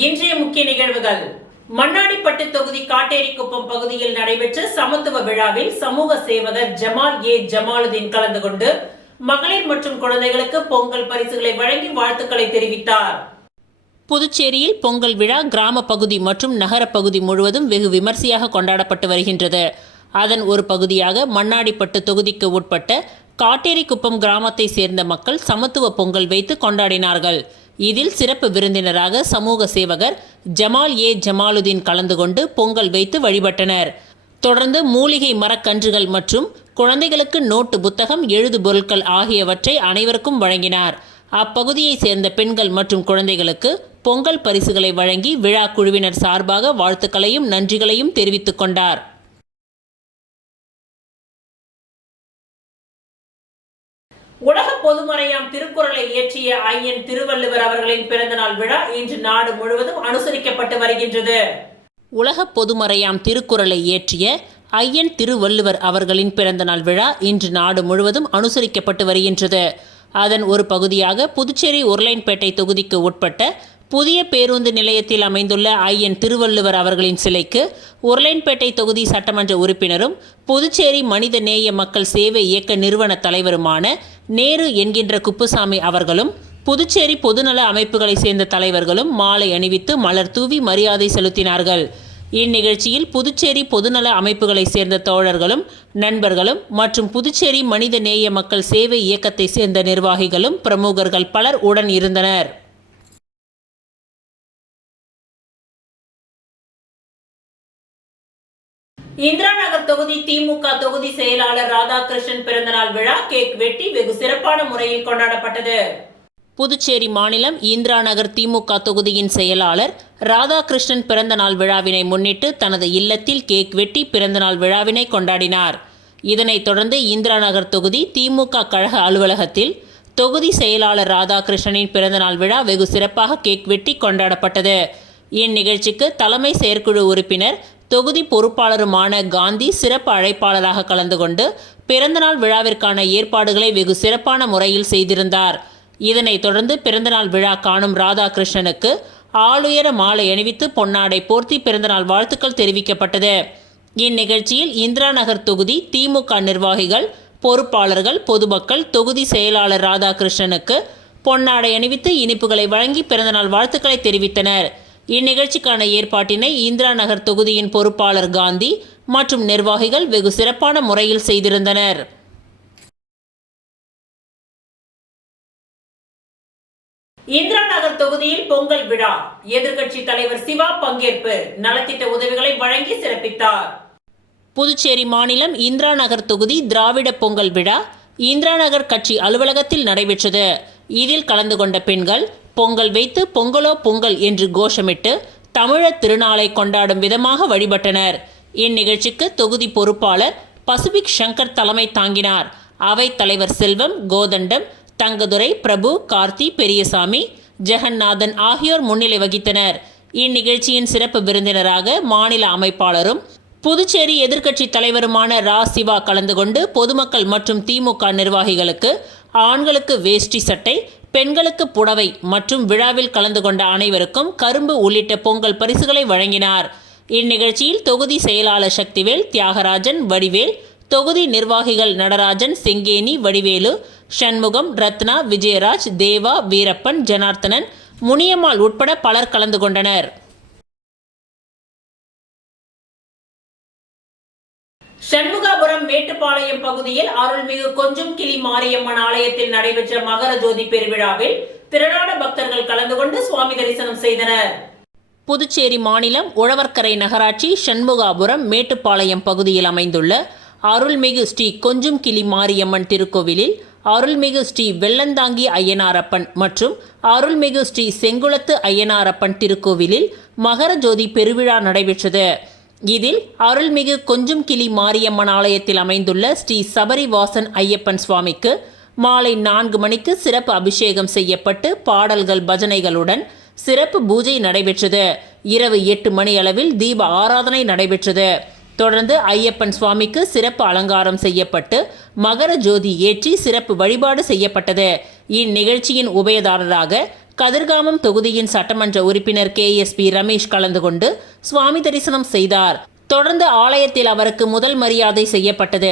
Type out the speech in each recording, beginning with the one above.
இன்றைய முக்கிய நிகழ்வுகள். மண்ணாடிப்பட்டு தொகுதி காட்டேரிக்குப்பம் பகுதியில் நடைபெற்ற சமத்துவ விழாவில் சமூக சேவகர் ஜமால் ஏ ஜமாலுதீன் கலந்து கொண்டு மகளிர் மற்றும் குழந்தைகளுக்கு பொங்கல் பரிசுகளை வழங்கி வாழ்த்துக்களை தெரிவித்தார். புதுச்சேரியில் பொங்கல் விழா கிராம பகுதி மற்றும் நகர பகுதி முழுவதும் வெகு விமர்சையாக கொண்டாடப்பட்டு வருகின்றது. அதன் ஒரு பகுதியாக மண்ணாடிப்பட்டு தொகுதிக்கு உட்பட்ட காட்டேரிக்குப்பம் கிராமத்தை சேர்ந்த மக்கள் சமத்துவ பொங்கல் வைத்து கொண்டாடினார்கள். இதில் சிறப்பு விருந்தினராக சமூக சேவகர் ஜமால் ஏ ஜமாலுதீன் கலந்து கொண்டு பொங்கல் வைத்து வழிபட்டனர். தொடர்ந்து மூலிகை மரக்கன்றுகள் மற்றும் குழந்தைகளுக்கு நோட்டு புத்தகம், எழுது பொருட்கள் ஆகியவற்றை அனைவருக்கும் வழங்கினார். அப்பகுதியை சேர்ந்த பெண்கள் மற்றும் குழந்தைகளுக்கு பொங்கல் பரிசுகளை வழங்கி விழா குழுவினர் சார்பாக வாழ்த்துக்களையும் நன்றிகளையும் தெரிவித்துக் கொண்டார். உலக பொதுமறையாம் திருக்குறளை இயற்றிய ஐயன் திருவள்ளுவர் அவர்களின் பிறந்தநாள் விழா இன்று நாடு முழுவதும் அனுசரிக்கப்பட்டு வருகின்றது. உலக பொதுமறையாம் திருக்குறளை இயற்றிய ஐயன் திருவள்ளுவர் அவர்களின் பிறந்தநாள் விழா இன்று நாடு முழுவதும் அனுசரிக்கப்பட்டு வருகின்றது. அதன் ஒரு பகுதியாக புதுச்சேரி உருளையன்பேட்டை தொகுதிக்கு உட்பட்ட புதிய பேருந்து நிலையத்தில் அமைந்துள்ள ஐயன் திருவள்ளுவர் அவர்களின் சிலைக்கு உருளையன்பேட்டை தொகுதி சட்டமன்ற உறுப்பினரும் புதுச்சேரி மனித நேய மக்கள் சேவை இயக்க நிறுவன தலைவருமான நேரு என்கின்ற குப்புசாமி அவர்களும் புதுச்சேரி பொதுநல அமைப்புகளை சேர்ந்த தலைவர்களும் மாலை அணிவித்து மலர் தூவி மரியாதை செலுத்தினார்கள். இந்நிகழ்ச்சியில் புதுச்சேரி பொதுநல அமைப்புகளை சேர்ந்த தோழர்களும் நண்பர்களும் மற்றும் புதுச்சேரி மனித நேய மக்கள் சேவை இயக்கத்தை சேர்ந்த நிர்வாகிகளும் பிரமுகர்கள் பலர் உடன் இருந்தனர். இந்திரா நகர் தொகுதி திமுக தொகுதி செயலாளர் ராதாகிருஷ்ணன் பிறந்தநாள் விழா கேக் வெட்டி வெகு சிறப்பான முறையில் கொண்டாடப்பட்டது. புதுச்சேரி மாநிலம் இந்திரா நகர் திமுக தொகுதியின் செயலாளர் ராதாகிருஷ்ணன் பிறந்தநாள் விழாவினை முன்னிட்டு தனது இல்லத்தில் கேக் வெட்டி பிறந்தநாள் விழாவினை கொண்டாடினார். இதனைத் தொடர்ந்து இந்திரா நகர் தொகுதி திமுக கழக அலுவலகத்தில் தொகுதி செயலாளர் ராதாகிருஷ்ணனின் பிறந்தநாள் விழா வெகு சிறப்பாக கேக் வெட்டி கொண்டாடப்பட்டது. இந்நிகழ்ச்சிக்கு தலைமை செயற்குழு உறுப்பினர் தொகுதி பொறுப்பாளருமான காந்தி சிறப்பு அழைப்பாளராக கலந்து கொண்டு பிறந்தநாள் விழாவிற்கான ஏற்பாடுகளை வெகு சிறப்பான முறையில் செய்திருந்தார். இதனைத் தொடர்ந்து பிறந்தநாள் விழா காணும் ராதாகிருஷ்ணனுக்கு ஆளுயர மாலை அணிவித்து பொன்னாடை போர்த்தி பிறந்தநாள் வாழ்த்துக்கள் தெரிவிக்கப்பட்டது. இந்நிகழ்ச்சியில் இந்திரா நகர் தொகுதி திமுக நிர்வாகிகள், பொறுப்பாளர்கள், பொதுமக்கள் தொகுதி செயலாளர் ராதாகிருஷ்ணனுக்கு பொன்னாடை அணிவித்து இனிப்புகளை வழங்கி பிறந்தநாள் வாழ்த்துக்களை தெரிவித்தனர். இந்நிகழ்ச்சிக்கான ஏற்பாட்டினை இந்திரா நகர் தொகுதியின் பொறுப்பாளர் காந்தி மற்றும் நிர்வாகிகள் வெகு சிறப்பான முறையில் செய்திருந்தனர். இந்திரா நகர் தொகுதியில் பொங்கல் விழா எதிர்க்கட்சி தலைவர் சிவா பங்கேற்பு நலத்திட்ட உதவிகளை வழங்கி சிறப்பித்தார். புதுச்சேரி மாநிலம் இந்திரா நகர் தொகுதி திராவிட பொங்கல் விழா இந்திரா நகர் கட்சி அலுவலகத்தில் நடைபெற்றது. இதில் கலந்து கொண்ட பெண்கள் பொங்கல் வைத்து பொங்கலோ பொங்கல் என்று கோஷமிட்டு தமிழர் திருநாளை கொண்டாடும் விதமாக வழிபட்டனர். இந்நிகழ்ச்சிக்கு தொகுதி பொறுப்பாளர் பசிபிக் சங்கர் தலைமை தாங்கினார். அவைத் தலைவர் செல்வம், கோதண்டம், தங்கதுரை, பிரபு, கார்த்தி, பெரியசாமி, ஜெகநாதன் ஆகியோர் முன்னிலை வகித்தனர். இந்நிகழ்ச்சியின் சிறப்பு விருந்தினராக மாநில அமைப்பாளரும் புதுச்சேரி எதிர்க்கட்சி தலைவருமான ரா சிவா கலந்து கொண்டு பொதுமக்கள் மற்றும் திமுக நிர்வாகிகளுக்கு ஆண்களுக்கு வேஷ்டி சட்டை, பெண்களுக்கு புடவை மற்றும் விழாவில் கலந்து கொண்ட அனைவருக்கும் கரும்பு உள்ளிட்ட பொங்கல் பரிசுகளை வழங்கினார். இந்நிகழ்ச்சியில் தொகுதி செயலாளர் சக்திவேல், தியாகராஜன், வடிவேல், தொகுதி நிர்வாகிகள் நடராஜன், செங்கேனி, வடிவேலு, சண்முகம், ரத்னா, விஜயராஜ், தேவா, வீரப்பன், ஜனார்த்தனன், முனியம்மாள் உட்பட பலர் கலந்து கொண்டனர். சண்முகாபுரம் மேட்டுப்பாளையம் பகுதியில் அருள்மிகு கொஞ்சம் கிளி மாரியம்மன் ஆலயத்தில் நடைபெற்ற மகர ஜோதி பெருவிழாவில் திரளான பக்தர்கள் கலந்து கொண்டு சுவாமி தரிசனம் செய்தனர். புதுச்சேரி மாநிலம் உழவர்கரை நகராட்சி சண்முகாபுரம் மேட்டுப்பாளையம் பகுதியில் அமைந்துள்ள அருள்மிகு ஸ்ரீ கொஞ்சம் கிளி மாரியம்மன் திருக்கோவிலில் அருள்மிகு ஸ்ரீ வெள்ளந்தாங்கி ஐயனாரப்பன் மற்றும் அருள்மிகு ஸ்ரீ செங்குளத்து ஐயனாரப்பன் திருக்கோவிலில் மகர ஜோதி பெருவிழா நடைபெற்றது. இதில் அருள்மிகு கொஞ்சம் கிளி மாரியம்மன் ஆலயத்தில் அமைந்துள்ள ஸ்ரீ சபரிவாசன் ஐயப்பன் சுவாமிக்கு மாலை 4 மணிக்கு சிறப்பு அபிஷேகம் செய்யப்பட்டு பாடல்கள், பஜனைகளுடன் சிறப்பு பூஜை நடைபெற்றது. இரவு 8 மணி அளவில் தீப ஆராதனை நடைபெற்றது. தொடர்ந்து ஐயப்பன் சுவாமிக்கு சிறப்பு அலங்காரம் செய்யப்பட்டு மகர ஜோதி ஏற்றி சிறப்பு வழிபாடு செய்யப்பட்டது. இந்நிகழ்ச்சியின் உபயதாரராக கதிர்காமம் தொகுதியின் சட்டமன்ற உறுப்பினர் KSP ரமேஷ் கலந்து கொண்டு சுவாமி தரிசனம் செய்தார். தொடர்ந்து ஆலயத்தில் அவருக்கு முதல் மரியாதை செய்யப்பட்டது.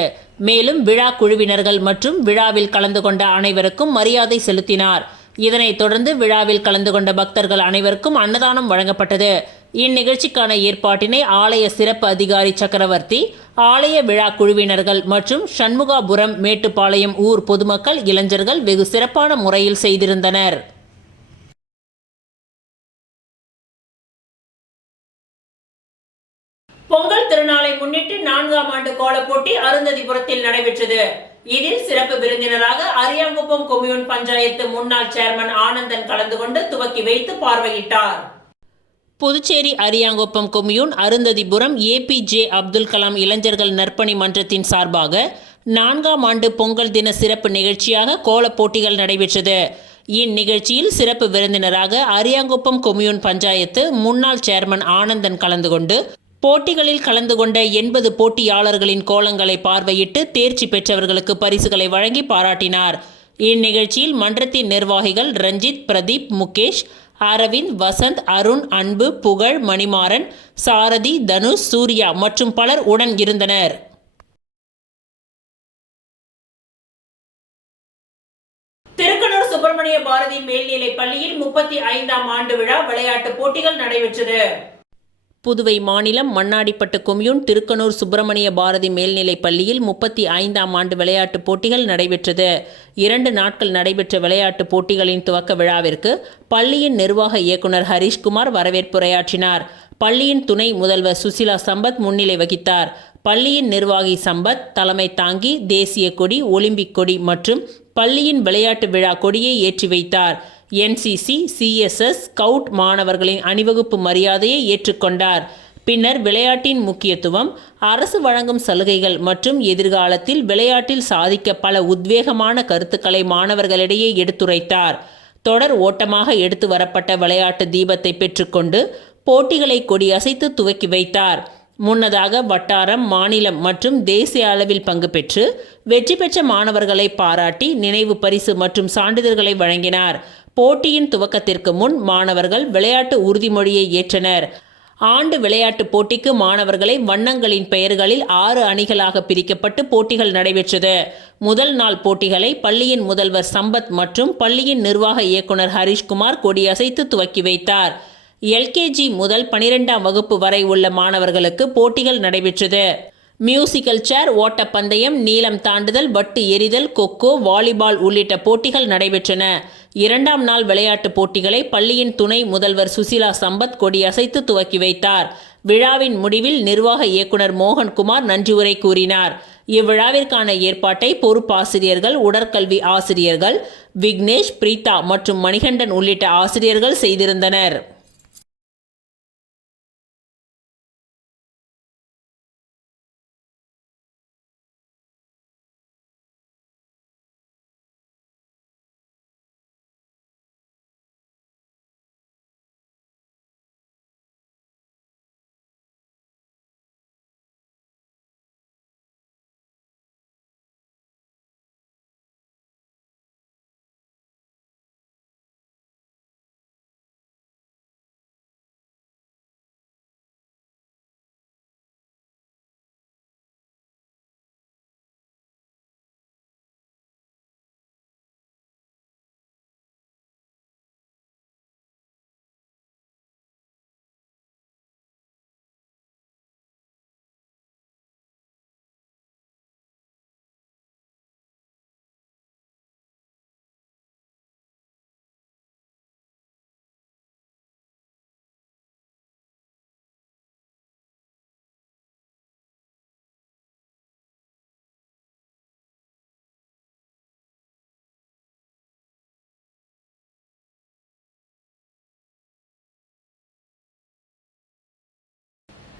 மேலும் விழா குழுவினர்கள் மற்றும் விழாவில் கலந்து கொண்ட அனைவருக்கும் மரியாதை செலுத்தினார். இதனைத் தொடர்ந்து விழாவில் கலந்து கொண்ட பக்தர்கள் அனைவருக்கும் அன்னதானம் வழங்கப்பட்டது. இந்நிகழ்ச்சிக்கான ஏற்பாட்டினை ஆலய சிறப்பு அதிகாரி சக்கரவர்த்தி, ஆலய விழா குழுவினர்கள் மற்றும் சண்முகாபுரம் மேட்டுப்பாளையம் ஊர் பொதுமக்கள், இளைஞர்கள் வெகு சிறப்பான முறையில் செய்திருந்தனர். பொங்கல் திருநாளை முன்னிட்டு 4ஆம் ஆண்டு கோலப் போட்டி அருந்ததிபுரத்தில் நடைபெற்றது. இதில் சிறப்பு விருந்தினராக அரியாங்குப்பம் கொம்யூன் பஞ்சாயத்து முன்னாள் சேர்மன் ஆனந்தன் கலந்து கொண்டு துவக்கி வைத்து பார்வையிட்டார். புதுச்சேரி அரியாங்குப்பம் கொம்யூன் அருந்ததிபுரம் APJ அப்துல் கலாம் இளைஞர்கள் நற்பணி மன்றத்தின் சார்பாக 4ஆம் ஆண்டு பொங்கல் தின சிறப்பு நிகழ்ச்சியாக கோலப் போட்டிகள் நடைபெற்றது. இந்நிகழ்ச்சியில் சிறப்பு விருந்தினராக அரியாங்குப்பம் கொம்யூன் பஞ்சாயத்து முன்னாள் சேர்மன் ஆனந்தன் கலந்து கொண்டு போட்டிகளில் கலந்து கொண்ட 80 போட்டியாளர்களின் கோலங்களை பார்வையிட்டு தேர்ச்சி பெற்றவர்களுக்கு பரிசுகளை வழங்கி பாராட்டினார். இந்நிகழ்ச்சியில் மன்றத்தின் நிர்வாகிகள் ரஞ்சித், பிரதீப், முகேஷ், அரவிந்த், வசந்த், அருண், அன்பு, புகழ், மணிமாறன், சாரதி, தனுஷ், சூர்யா மற்றும் பலர் உடன் இருந்தனர். திருக்கனூர் சுப்பிரமணிய பாரதி மேல்நிலைப் பள்ளியில் 35ஆம் ஆண்டு விழா விளையாட்டு போட்டிகள் நடைபெற்றது. புதுவை மாநிலம் மண்ணாடிப்பட்டு கொம்யூன் திருக்கனூர் சுப்பிரமணிய பாரதி மேல்நிலைப் பள்ளியில் 35ஆம் ஆண்டு விளையாட்டுப் போட்டிகள் நடைபெற்றது. 2 நாட்கள் நடைபெற்ற விளையாட்டுப் போட்டிகளின் துவக்க விழாவிற்கு பள்ளியின் நிர்வாக இயக்குனர் ஹரிஷ்குமார் வரவேற்புரையாற்றினார். பள்ளியின் துணை முதல்வர் சுசிலா சம்பத் முன்னிலை வகித்தார். பள்ளியின் நிர்வாகி சம்பத் தலைமை தாங்கி தேசிய கொடி, ஒலிம்பிக் கொடி மற்றும் பள்ளியின் விளையாட்டு விழா கொடியை ஏற்றி வைத்தார். NCC, CSS, ஸ்கவுட் மாணவர்களின் அணிவகுப்பு மரியாதையை ஏற்றுக்கொண்டார். பின்னர் விளையாட்டின் முக்கியத்துவம், அரசு வழங்கும் சலுகைகள் மற்றும் எதிர்காலத்தில் விளையாட்டில் சாதிக்க பல உத்வேகமான கருத்துக்களை மாணவர்களிடையே எடுத்துரைத்தார். தொடர் ஓட்டமாக எடுத்து வரப்பட்ட விளையாட்டு தீபத்தை பெற்றுக்கொண்டு போட்டிகளை கொடியசைத்து துவக்கி வைத்தார். முன்னதாக வட்டாரம், மாநிலம் மற்றும் தேசிய அளவில் பங்கு பெற்று வெற்றி பெற்ற மாணவர்களை பாராட்டி நினைவு பரிசு மற்றும் சான்றிதழ்களை வழங்கினார். போட்டியின் துவக்கத்திற்கு முன் மாணவர்கள் விளையாட்டு உறுதிமொழியை ஏற்றனர். ஆண்டு விளையாட்டுப் போட்டிக்கு மாணவர்களை வண்ணங்களின் பெயர்களில் 6 அணிகளாக பிரிக்கப்பட்டு போட்டிகள் நடைபெற்றது. முதல் நாள் போட்டிகளை பள்ளியின் முதல்வர் சம்பத் மற்றும் பள்ளியின் நிர்வாக இயக்குனர் ஹரிஷ்குமார் கொடியசைத்து துவக்கி வைத்தார். LKG முதல் 12ஆம் வகுப்பு வரை உள்ள மாணவர்களுக்கு போட்டிகள் நடைபெற்றது. மியூசிக்கல் சேர், ஓட்டப்பந்தயம், நீளம் தாண்டுதல், வட்டு எறிதல், கொக்கோ, வாலிபால் உள்ளிட்ட போட்டிகள் நடைபெற்றன. 2ஆம் நாள் விளையாட்டுப் போட்டிகளை பள்ளியின் துணை முதல்வர் சுசிலா சம்பத் கொடியசைத்து துவக்கி வைத்தார். விழாவின் முடிவில் நிர்வாக இயக்குனர் மோகன்குமார் நன்றியுரை கூறினார். இவ்விழாவிற்கான ஏற்பாட்டை பொறுப்பாசிரியர்கள், உடற்கல்வி ஆசிரியர்கள் விக்னேஷ், பிரீதா மற்றும் மணிகண்டன் உள்ளிட்ட ஆசிரியர்கள் செய்திருந்தனர்.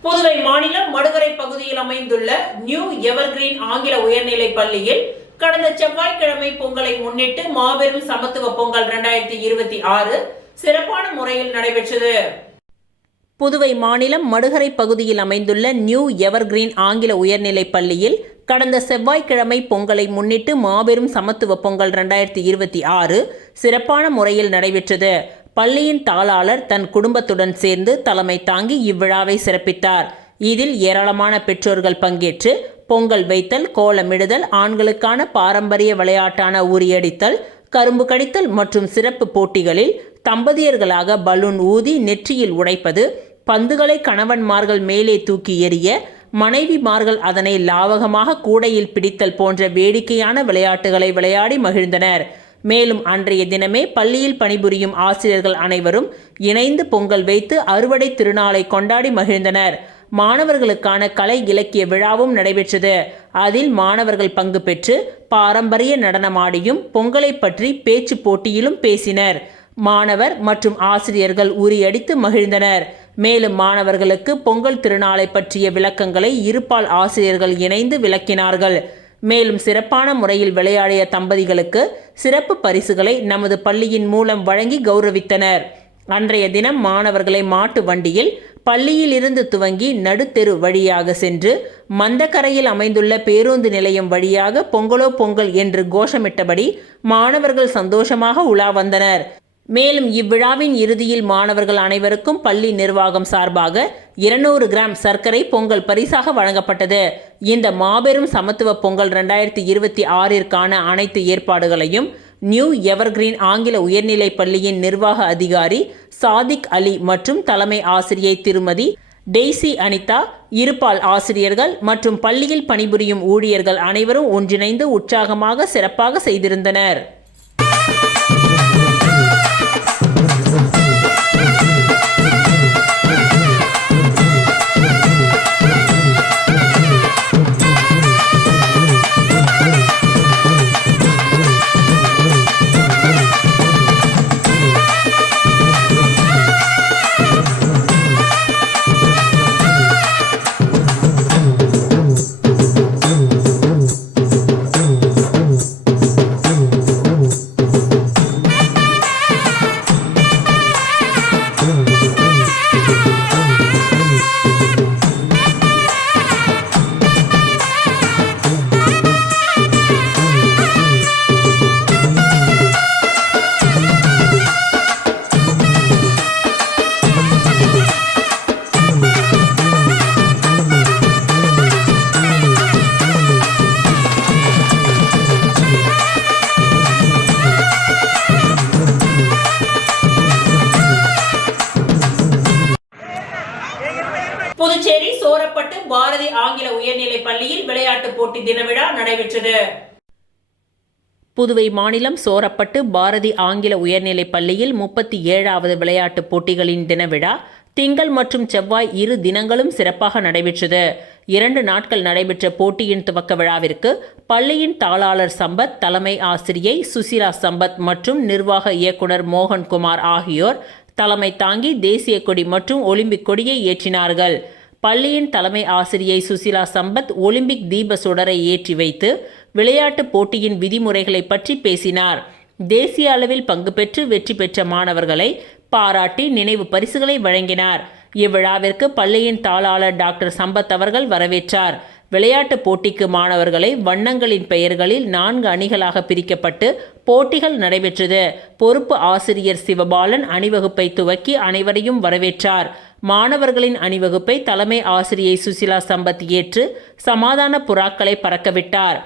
புதுவை மாநிலம் மடுகரை பகுதியில் அமைந்துள்ள நியூ எவர்கிரீன் ஆங்கில உயர்நிலைப் பள்ளியில் கடந்த செவ்வாய்க்கிழமை பொங்கலை முன்னிட்டு மாபெரும் சமத்துவ பொங்கல் 2026 சிறப்பான முறையில் நடைபெற்றது. புதுவை மாநிலம் மடுகரை பகுதியில் அமைந்துள்ள நியூ எவர்கிரீன் ஆங்கில உயர்நிலைப் பள்ளியில் கடந்த செவ்வாய்க்கிழமை பொங்கலை முன்னிட்டு மாபெரும் சமத்துவ பொங்கல் 2026 சிறப்பான முறையில் நடைபெற்றது. பள்ளியின் தாளாளர் தன் குடும்பத்துடன் சேர்ந்து தலைமை தாங்கி இவ்விழாவை சிறப்பித்தார். இதில் ஏராளமான பெற்றோர்கள் பங்கேற்று பொங்கல் வைத்தல், கோலமிடுதல், ஆண்களுக்கான பாரம்பரிய விளையாட்டான உரியடித்தல், கரும்பு கடித்தல் மற்றும் சிறப்பு போட்டிகளில் தம்பதியர்களாக பலூன் ஊதி நெற்றியில் உடைப்பது, பந்துகளை கணவன்மார்கள் மேலே தூக்கி எறிய, மனைவிமார்கள் அதனை லாவகமாக கூடையில் பிடித்தல் போன்ற வேடிக்கையான விளையாட்டுகளை விளையாடி மகிழ்ந்தனர். மேலும் அன்றைய தினமே பள்ளியில் பணிபுரியும் ஆசிரியர்கள் அனைவரும் இணைந்து பொங்கல் வைத்து அறுவடை திருநாளை கொண்டாடி மகிழ்ந்தனர். மாணவர்களுக்கான கலை இலக்கிய விழாவும் நடைபெற்றது. அதில் மாணவர்கள் பங்கு பெற்று பாரம்பரிய நடனமாடியும் பொங்கலை பற்றி பேச்சு போட்டியிலும் பேசினர். மாணவர் மற்றும் ஆசிரியர்கள் உரியடித்து மகிழ்ந்தனர். மேலும் மாணவர்களுக்கு பொங்கல் திருநாளை பற்றிய விளக்கங்களை இருபால் ஆசிரியர்கள் இணைந்து விளக்கினார்கள். மேலும் சிறப்பான முறையில் விளையாடிய தம்பதிகளுக்கு சிறப்பு பரிசுகளை நமது பள்ளியின் மூலம் வழங்கி கௌரவித்தனர். அன்றைய தினம் மாணவர்களை மாட்டு வண்டியில் பள்ளியில் இருந்து துவங்கி நடுத்தெரு வழியாக சென்று மந்தக்கரையில் அமைந்துள்ள பேருந்து நிலையம் வழியாக பொங்கலோ பொங்கல் என்று கோஷமிட்டபடி மாணவர்கள் சந்தோஷமாக உலா வந்தனர். மேலும் இவ்விழாவின் இறுதியில் மாணவர்கள் அனைவருக்கும் பள்ளி நிர்வாகம் சார்பாக 200 கிராம் சர்க்கரை பொங்கல் பரிசாக வழங்கப்பட்டது. இந்த மாபெரும் சமத்துவ பொங்கல் 2026ற்கான அனைத்து ஏற்பாடுகளையும் நியூ எவர்கிரீன் ஆங்கில உயர்நிலைப் பள்ளியின் நிர்வாக அதிகாரி சாதிக் அலி மற்றும் தலைமை ஆசிரியை திருமதி டெய்சி அனிதா, இருபால் ஆசிரியர்கள் மற்றும் பள்ளியில் பணிபுரியும் ஊழியர்கள் அனைவரும் ஒன்றிணைந்து உற்சாகமாக சிறப்பாக செய்திருந்தனர். புதுச்சேரி சோரப்பட்டு பாரதி ஆங்கில உயர்நிலைப் பள்ளியில் விளையாட்டுப் போட்டி தின விழா நடைபெற்றது. புதுவை மாநிலம் சோரப்பட்டு பாரதி ஆங்கில உயர்நிலைப் பள்ளியில் 37வது விளையாட்டுப் போட்டிகளின் தின விழா திங்கள் மற்றும் செவ்வாய் 2 தினங்களும் சிறப்பாக நடைபெற்றது. 2 நாட்கள் நடைபெற்ற போட்டியின் துவக்க விழாவிற்கு பள்ளியின் தாளாளர் சம்பத், தலைமை ஆசிரியை சுசிலா சம்பத் மற்றும் நிர்வாக இயக்குனர் மோகன்குமார் ஆகியோர் தலைமை தாங்கி தேசிய கொடி மற்றும் ஒலிம்பிக் கொடியை ஏற்றினார்கள். பள்ளியின் தலைமை ஆசிரியை சுசிலா சம்பத் ஒலிம்பிக் தீப சுடரை ஏற்றி வைத்து விளையாட்டுப் போட்டியின் விதிமுறைகளை பற்றி பேசினார். தேசிய அளவில் பங்கு பெற்று வெற்றி பெற்ற மாணவர்களை பாராட்டி நினைவு பரிசுகளை வழங்கினார். இவ்விழாவிற்கு பள்ளியின் தாளாளர் டாக்டர் சம்பத் அவர்கள் வரவேற்றார். விளையாட்டுப் போட்டிக்கு மாணவர்களை வண்ணங்களின் பெயர்களில் 4 அணிகளாக பிரிக்கப்பட்டு போட்டிகள் நடைபெற்றது. பொறுப்பு ஆசிரியர் சிவபாலன் அணிவகுப்பை துவக்கி அனைவரையும் வரவேற்றார். மாணவர்களின் அணிவகுப்பை தலைமை ஆசிரியை சுசிலா சம்பத் ஏற்று சமாதான புறாக்களை பறக்கவிட்டார்.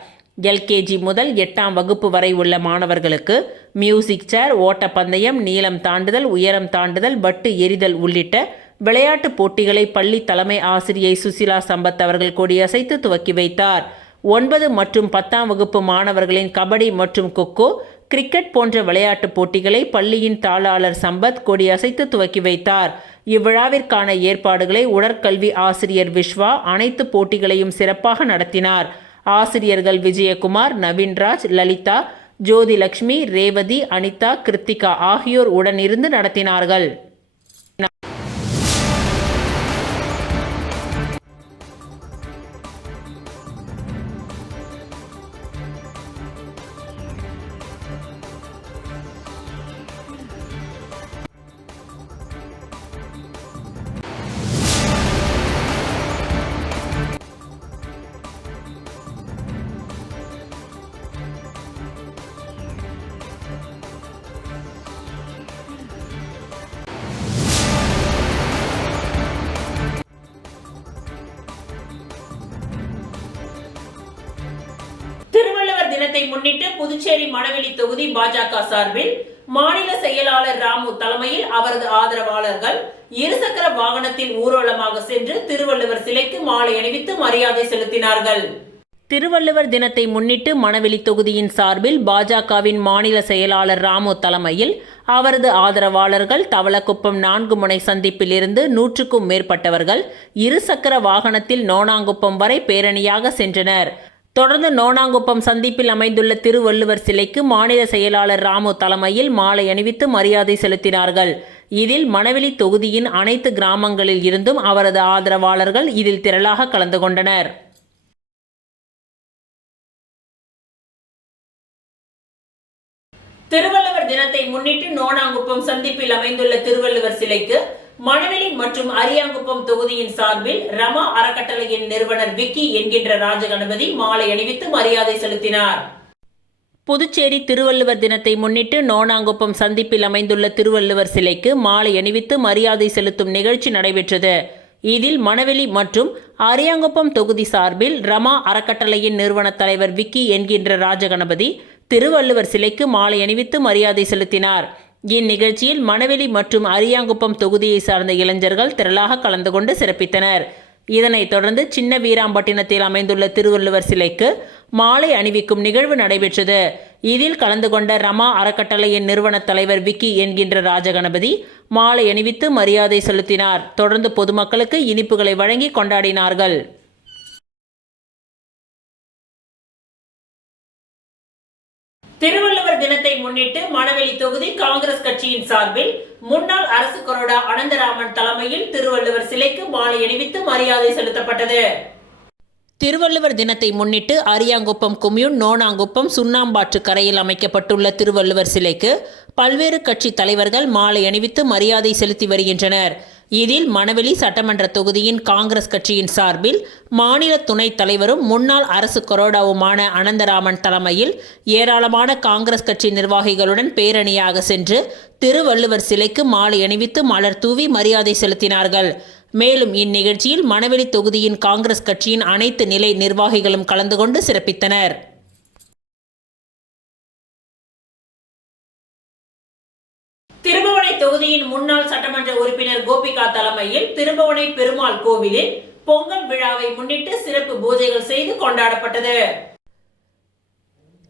LKG முதல் 8ஆம் வகுப்பு வரை உள்ள மாணவர்களுக்கு மியூசிக் சேர், ஓட்டப்பந்தயம், நீளம் தாண்டுதல், உயரம் தாண்டுதல், வட்டு எறிதல் உள்ளிட்ட விளையாட்டுப் போட்டிகளை பள்ளி தலைமை ஆசிரியை சுசிலா சம்பத் அவர்கள் கொடியசைத்து துவக்கி வைத்தார். 9 மற்றும் 10ஆம் வகுப்பு மாணவர்களின் கபடி மற்றும் கொக்கோ, கிரிக்கெட் போன்ற விளையாட்டுப் போட்டிகளை பள்ளியின் தாளாளர் சம்பத் கொடியசைத்து துவக்கி வைத்தார். இவ்விழாவிற்கான ஏற்பாடுகளை உடற்கல்வி ஆசிரியர் விஸ்வா அனைத்து போட்டிகளையும் சிறப்பாக நடத்தினார். ஆசிரியர்கள் விஜயகுமார், நவீன்ராஜ், லலிதா, ஜோதிலட்சுமி, ரேவதி, அனிதா, கிருத்திகா ஆகியோர் உடனிருந்து நடத்தினார்கள். தினத்தை முன்னிட்டு புதுச்சேரி மணவெளி தொகுதி பாஜக சார்பில் மாநில செயலாளர் ராமு தலைமையில் அவரது ஆதரவாளர்கள் இருசக்கர வாகனத்தில் ஊர்வலமாக சென்று திருவள்ளுவர் சிலைக்கு மாலை அணிவித்து மரியாதை செலுத்தினார்கள். திருவள்ளுவர் தினத்தை முன்னிட்டு மணவெளி தொகுதியின் சார்பில் பாஜகவின் மாநில செயலாளர் ராமு தலைமையில் அவரது ஆதரவாளர்கள் தவளக்குப்பம் 4 முனை சந்திப்பில் இருந்து 100க்கும் மேற்பட்டவர்கள் இருசக்கர வாகனத்தில் நோனாங்குப்பம் வரை பேரணியாக சென்றனர். தொடர்ந்து நோனாங்குப்பம் சந்திப்பில் அமைந்துள்ள திருவள்ளுவர் சிலைக்கு மாநில செயலாளர் ராமு தலைமையில் மாலை அணிவித்து மரியாதை செலுத்தினார்கள். இதில் மணவெளி தொகுதியின் அனைத்து கிராமங்களில் இருந்தும் அவரது ஆதரவாளர்கள் இதில் திரளாக கலந்து கொண்டனர். திருவள்ளுவர் தினத்தை முன்னிட்டு நோனாங்குப்பம் சந்திப்பில் அமைந்துள்ள திருவள்ளுவர் சிலைக்கு மணவெளி மற்றும் அரியாங்குப்பம் தொகுதியின் சார்பில் ரமா அறக்கட்டளையின் நிறுவனர் விக்கி என்கின்ற ராஜகணபதி மாலை அணிவித்து மரியாதை செலுத்தினார். புதுச்சேரி திருவள்ளுவர் தினத்தை முன்னிட்டு நோனாங்குப்பம் சந்திப்பில் அமைந்துள்ள திருவள்ளுவர் சிலைக்கு மாலை அணிவித்து மரியாதை செலுத்தும் நிகழ்ச்சி நடைபெற்றது. இதில் மணவெளி மற்றும் அரியாங்குப்பம் தொகுதி சார்பில் ரமா அறக்கட்டளையின் நிறுவன தலைவர் விக்கி என்கின்ற ராஜகணபதி திருவள்ளுவர் சிலைக்கு மாலை அணிவித்து மரியாதை செலுத்தினார். இந்நிகழ்ச்சியில் மணவெளி மற்றும் அரியாங்குப்பம் தொகுதியை சார்ந்த இளைஞர்கள் திரளாக கலந்து கொண்டு சிறப்பித்தனர். இதனைத் தொடர்ந்து சின்ன வீராம்பட்டினத்தில் அமைந்துள்ள திருவள்ளுவர் சிலைக்கு மாலை அணிவிக்கும் நிகழ்வு நடைபெற்றது. இதில் கலந்து கொண்ட ரமா அறக்கட்டளையின் நிறுவன தலைவர் விக்கி என்கின்ற ராஜகணபதி மாலை அணிவித்து மரியாதை செலுத்தினார். தொடர்ந்து பொதுமக்களுக்கு இனிப்புகளை வழங்கி கொண்டாடினார்கள். திருவள்ளுவர் தினத்தை முன்னிட்டு மணவெளி தொகுதி காங்கிரஸ் கட்சியின் சார்பில் முன்னாள் அரசு கொறடா அனந்தராமன் தலைமையில் திருவள்ளுவர் சிலைக்கு மாலை அணிவித்து மரியாதை செலுத்தப்பட்டது. திருவள்ளுவர் தினத்தை முன்னிட்டு அரியாங்குப்பம் கொம்யூன் நோனாங்குப்பம் சுண்ணாம்பாற்று கரையில் அமைக்கப்பட்டுள்ள திருவள்ளுவர் சிலைக்கு பல்வேறு கட்சி தலைவர்கள் மாலை அணிவித்து மரியாதை செலுத்தி வருகின்றனர். இதில் மணவெளி சட்டமன்ற தொகுதியின் காங்கிரஸ் கட்சியின் சார்பில் மாநில துணைத் தலைவரும் முன்னாள் அரசு கொறடாவுமான அனந்தராமன் தலைமையில் ஏராளமான காங்கிரஸ் கட்சி நிர்வாகிகளுடன் பேரணியாக சென்று திருவள்ளுவர் சிலைக்கு மாலை அணிவித்து மலர் தூவி மரியாதை செலுத்தினார்கள். மேலும் இந்நிகழ்ச்சியில் மணவெளி தொகுதியின் காங்கிரஸ் கட்சியின் அனைத்து நிலை நிர்வாகிகளும் கலந்து கொண்டு சிறப்பித்தனர். திருபுவனை தொகுதியின் முன்னாள் சட்டமன்ற உறுப்பினர் கோபிகா தலைமையில் திருபுவனை பெருமாள் கோவிலில் பொங்கல் விழாவை முன்னிட்டு சிறப்பு பூஜைகள் செய்து கொண்டாடப்பட்டது.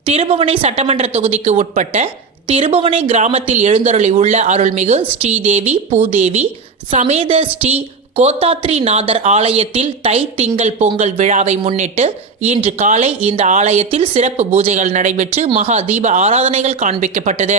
திருபுவனை சட்டமன்ற தொகுதிக்கு உட்பட்ட திருபுவனை கிராமத்தில் எழுந்தருளி உள்ள அருள்மிகு ஸ்ரீதேவி பூதேவி சமேத ஸ்ரீ கோத்தாத்ரிநாதர் ஆலயத்தில் தை திங்கள் பொங்கல் விழாவை முன்னிட்டு இன்று காலை இந்த ஆலயத்தில் சிறப்பு பூஜைகள் நடைபெற்று மகா தீப ஆராதனைகள் காண்பிக்கப்பட்டது.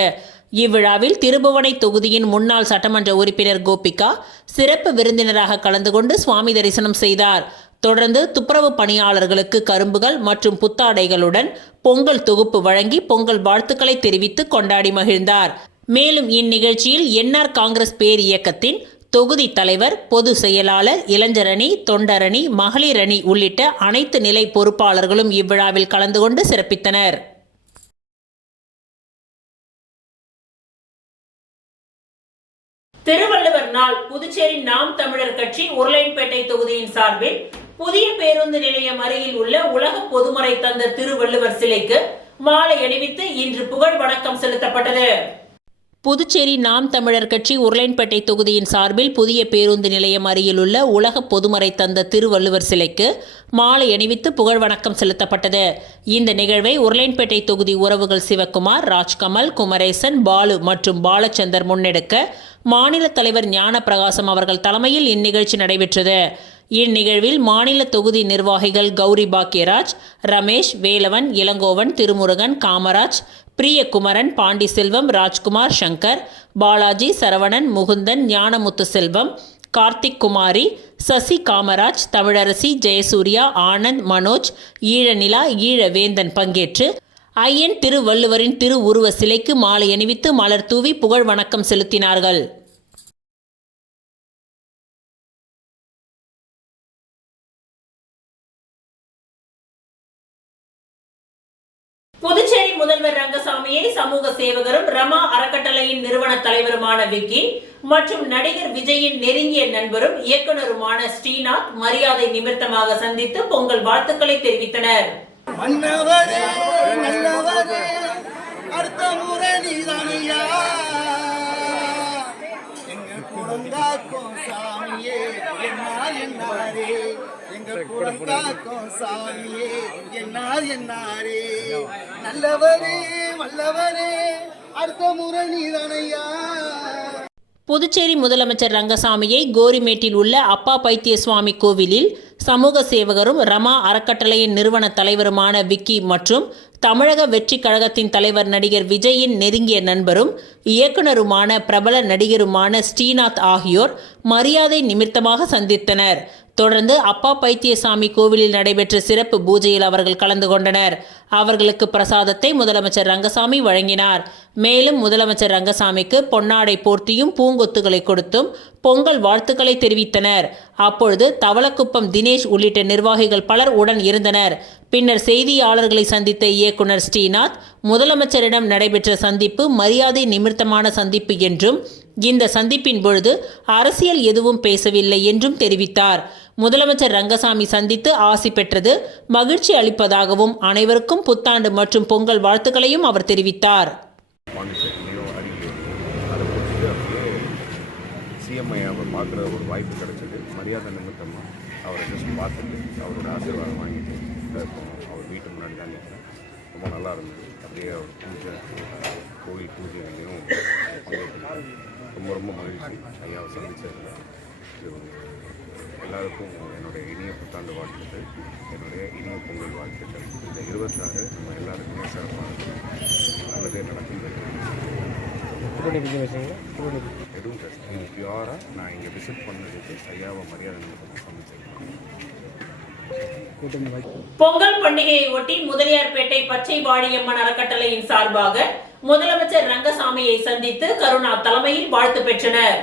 இவ்விழாவில் திருபுவனை தொகுதியின் முன்னாள் சட்டமன்ற உறுப்பினர் கோபிகா சிறப்பு விருந்தினராக கலந்து கொண்டு சுவாமி தரிசனம் செய்தார். தொடர்ந்து துப்புரவு பணியாளர்களுக்கு கரும்புகள் மற்றும் புத்தாடைகளுடன் பொங்கல் தொகுப்பு வழங்கி பொங்கல் வாழ்த்துக்களை தெரிவித்து கொண்டாடி மகிழ்ந்தார். மேலும் இந்நிகழ்ச்சியில் என்ஆர் காங்கிரஸ் பேர் இயக்கத்தின் தொகுதி தலைவர், பொது செயலாளர், இளைஞரணி, தொண்டரணி, மகளிர் அணி உள்ளிட்ட அனைத்து நிலை பொறுப்பாளர்களும் இவ்விழாவில் கலந்து கொண்டு சிறப்பித்தனர். திருவள்ளுவர் நாள் புதுச்சேரி நாம் தமிழர் கட்சி உருளையன்பேட்டை தொகுதியின் சார்பில் புதிய பேருந்து நிலையம் அருகில் உள்ள உலக பொதுமறை தந்த திருவள்ளுவர் சிலைக்கு மாலை அணிவித்து இன்று புகழ் வணக்கம் செலுத்தப்பட்டது. புதுச்சேரி நாம் தமிழர் கட்சி உருளையன்பேட்டை தொகுதியின் சார்பில் புதிய பேருந்து நிலையம் அருகிலுள்ள உலக பொதுமறை தந்த திருவள்ளுவர் சிலைக்கு மாலை அணிவித்து புகழ் வணக்கம் செலுத்தப்பட்டது. இந்த நிகழ்வை உருளையன்பேட்டை தொகுதி உறவுகள் சிவக்குமார், ராஜ்கமல், குமரேசன், பாலு மற்றும் பாலச்சந்தர் முன்னெடுக்க மாநில தலைவர் ஞான பிரகாசம் அவர்கள் தலைமையில் இந்நிகழ்ச்சி நடைபெற்றது. இந்நிகழ்வில் மாநில தொகுதி நிர்வாகிகள் கௌரி பாக்கியராஜ், ரமேஷ், வேலவன், இளங்கோவன், திருமுருகன், காமராஜ், பிரியகுமரன், பாண்டிசெல்வம், ராஜ்குமார், சங்கர், பாலாஜி, சரவணன், முகுந்தன், ஞானமுத்து செல்வம், கார்த்திக் குமாரி, சசி காமராஜ், தமிழரசி, ஜெயசூர்யா, ஆனந்த், மனோஜ், ஈழநிலா, ஈழவேந்தன் பங்கேற்று ஐயன் திருவள்ளுவரின் திரு உருவ சிலைக்கு மாலை அணிவித்து மலர் தூவி புகழ் வணக்கம் செலுத்தினார்கள். புதுச்சேரி முதல்வர் ரங்கசாமியை சமூக சேவகரும் ரமா அறக்கட்டளையின் நிறுவன தலைவருமான விக்கி மற்றும் நடிகர் விஜயின் நெருங்கிய நண்பரும் இயக்குனருமான ஸ்ரீநாத் மரியாதை நிமித்தமாக சந்தித்து பொங்கல் வாழ்த்துக்களை தெரிவித்தனர். மன்னவரே நல்லவரே அடுத்த முறை நீதானையா எங்க குழந்தாக்கும் சாமியே என்னால் என்னாரே எங்க குழந்தாக்கும் சாமியே என்னால் என்னாரே நல்லவரே வல்லவரே அடுத்த முறை நீதானையா. புதுச்சேரி முதலமைச்சர் ரங்கசாமியை கோரிமேட்டில் உள்ள அப்பா பைத்தியசுவாமி கோவிலில் சமூக சேவகரும் ரமா அறக்கட்டளையின் நிறுவன தலைவருமான விக்கி மற்றும் தமிழக வெற்றி கழகத்தின் தலைவர் நடிகர் விஜயின் நெருங்கிய நண்பரும் இயக்குனருமான பிரபல நடிகருமான ஸ்ரீநாத் ஆகியோர் மரியாதை நிமித்தமாக சந்தித்தனர். தொடர்ந்து அப்பா பைத்தியசாமி கோவிலில் நடைபெற்ற சிறப்பு பூஜையில் அவர்கள் கலந்து கொண்டனர். அவர்களுக்கு பிரசாதத்தை முதலமைச்சர் ரங்கசாமி வழங்கினார். மேலும் முதலமைச்சர் ரங்கசாமிக்கு பொன்னாடை போர்த்தியும் பூங்கொத்துகளை கொடுத்தும் பொங்கல் வாழ்த்துக்களை தெரிவித்தனர். அப்பொழுது தவளக்குப்பம் தினேஷ் உள்ளிட்ட நிர்வாகிகள் பலர் உடன் இருந்தனர். பின்னர் செய்தியாளர்களை சந்தித்த இயக்குனர் ஸ்ரீநாத், முதலமைச்சரிடம் நடைபெற்ற சந்திப்பு மரியாதை நிமித்தமான சந்திப்பு என்றும் இந்த சந்திப்பின் பொழுது அரசியல் எதுவும் பேசவில்லை என்றும் தெரிவித்தார். முதலமைச்சர் ரங்கசாமி சந்தித்து ஆசி பெற்றது மகிழ்ச்சி அளிப்பதாகவும் அனைவருக்கும் புத்தாண்டு மற்றும் பொங்கல் வாழ்த்துக்களையும் அவர் தெரிவித்தார். சிஎம்ஐ அவர் பார்க்குற ஒரு வாய்ப்பு கிடைச்சது. மரியாதை நிமித்தமாக அவரை ஜஸ்ட் பார்த்துட்டு அவரோட ஆசீர்வாதம் வாங்கிட்டு அவர் வீட்டு முன்னாடி தான் நிற்கிறேன். ரொம்ப நல்லா இருந்தது. அப்படியே அவர் பூஜை கோவில் பூஜைகளையும் ரொம்ப ரொம்ப மகிழ்ச்சி ஐயாவை சந்திச்சதில். எல்லாருக்கும் என்னுடைய இனிய புத்தாண்டு வாழ்த்துக்கள், என்னுடைய இனிய பொங்கல் வாழ்த்துக்கள். இந்த 26 நம்ம எல்லாருக்குமே சிறப்பாக நல்லதே நடக்குது. எதுவும் பியூராக நான் இங்கே விசிட் பண்ணதுக்கு ஐயாவை மரியாதை நிமித்தமாக சந்திச்சேன். பொங்கல் பண்டிகையை ஒட்டி முதலியார்பேட்டை பச்சை வாழியம்மன் அறக்கட்டளையின் சார்பாக முதலமைச்சர் ரங்கசாமியை சந்தித்து கருணா தலைமையில் வாழ்த்து பெற்றனர்.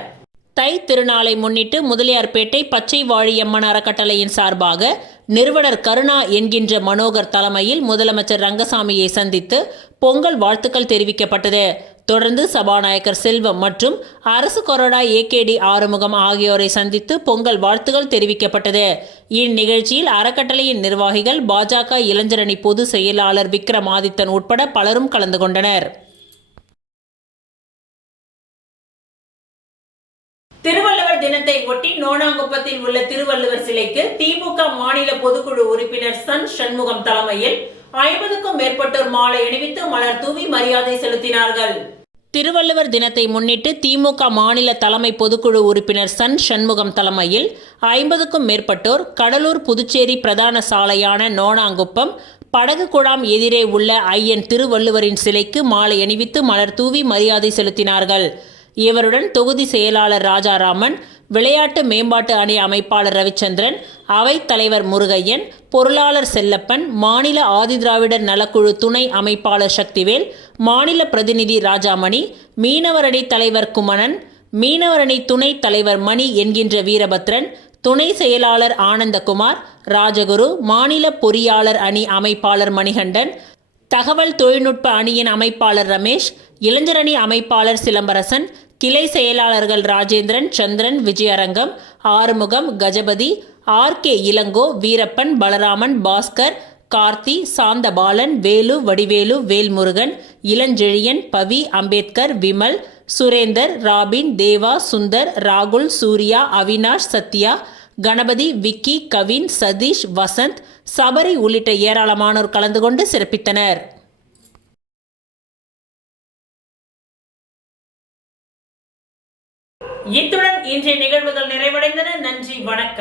தை திருநாளை முன்னிட்டு முதலியார்பேட்டை பச்சை வாழியம்மன் அறக்கட்டளையின் சார்பாக நிறுவனர் கருணா என்கின்ற மனோகர் தலைமையில் முதலமைச்சர் ரங்கசாமியை சந்தித்து பொங்கல் வாழ்த்துக்கள் தெரிவிக்கப்பட்டது. தொடர்ந்து சபாநாயகர் செல்வம் மற்றும் அரசு கொறடா ஏகேடி ஆறுமுகம் ஆகியோரை சந்தித்து பொங்கல் வாழ்த்துக்கள் தெரிவிக்கப்பட்டது. இந்நிகழ்ச்சியில் அறக்கட்டளையின் நிர்வாகிகள், பாஜக இளைஞரணி பொதுச் செயலாளர் விக்ரமாதித்தன் உட்பட பலரும் கலந்து கொண்டனர். திருவள்ளுவர் தினத்தை ஒட்டி நோனாங்குப்பத்தில் உள்ள திருவள்ளுவர் சிலைக்கு திமுக மாநில பொதுக்குழு உறுப்பினர் சன் சண்முகம் தலைமையில் 50க்கும் மேற்பட்டோர் மாலை அணிவித்து மலர் தூவி மரியாதை செலுத்தினார்கள். திருவள்ளுவர் தினத்தை முன்னிட்டு திமுக மாநில தலைமை பொதுக்குழு உறுப்பினர் சன் சண்முகம் தலைமையில் 50க்கும் மேற்பட்டோர் கடலூர் புதுச்சேரி பிரதான சாலையான நோனாங்குப்பம் படகு குழாம் எதிரே உள்ள ஐயன் திருவள்ளுவரின் சிலைக்கு மாலை அணிவித்து மலர் தூவி மரியாதை செலுத்தினார்கள். இவருடன் தொகுதி செயலாளர் ராஜாராமன், விளையாட்டு மேம்பாட்டு அணி அமைப்பாளர் ரவிச்சந்திரன், அவைத் தலைவர் முருகையன், பொருளாளர் செல்லப்பன், மாநில ஆதிதிராவிடர் நலக்குழு துணை அமைப்பாளர் சக்திவேல், மாநில பிரதிநிதி ராஜாமணி, மீனவரணி தலைவர் குமணன், மீனவரணி துணைத் தலைவர் மணி என்கின்ற வீரபத்ரன், துணை செயலாளர் ஆனந்தகுமார், ராஜகுரு, மாநில பொறியாளர் அணி அமைப்பாளர் மணிகண்டன், தகவல் தொழில்நுட்ப அணியின் அமைப்பாளர் ரமேஷ், இளைஞரணி அமைப்பாளர் சிலம்பரசன், கிளை செயலாளர்கள் ராஜேந்திரன், சந்திரன், விஜயரங்கம், ஆறுமுகம், கஜபதி, ஆர்.கே. இளங்கோ, வீரப்பன், பலராமன், பாஸ்கர், கார்த்தி, சாந்தபாலன், வேலு, வடிவேலு, வேல்முருகன், இளஞ்செழியன், பவி, அம்பேத்கர், விமல், சுரேந்தர், ராபின், தேவா, சுந்தர், ராகுல், சூர்யா, அவினாஷ், சத்யா, கணபதி, விக்கி, கவின், சதீஷ், வசந்த், சபரி உள்ளிட்ட ஏராளமானோர் கலந்து கொண்டு சிறப்பித்தனர். இத்துடன் இன்றைய நிகழ்வுகள் நிறைவடைந்தன. நன்றி, வணக்கம்.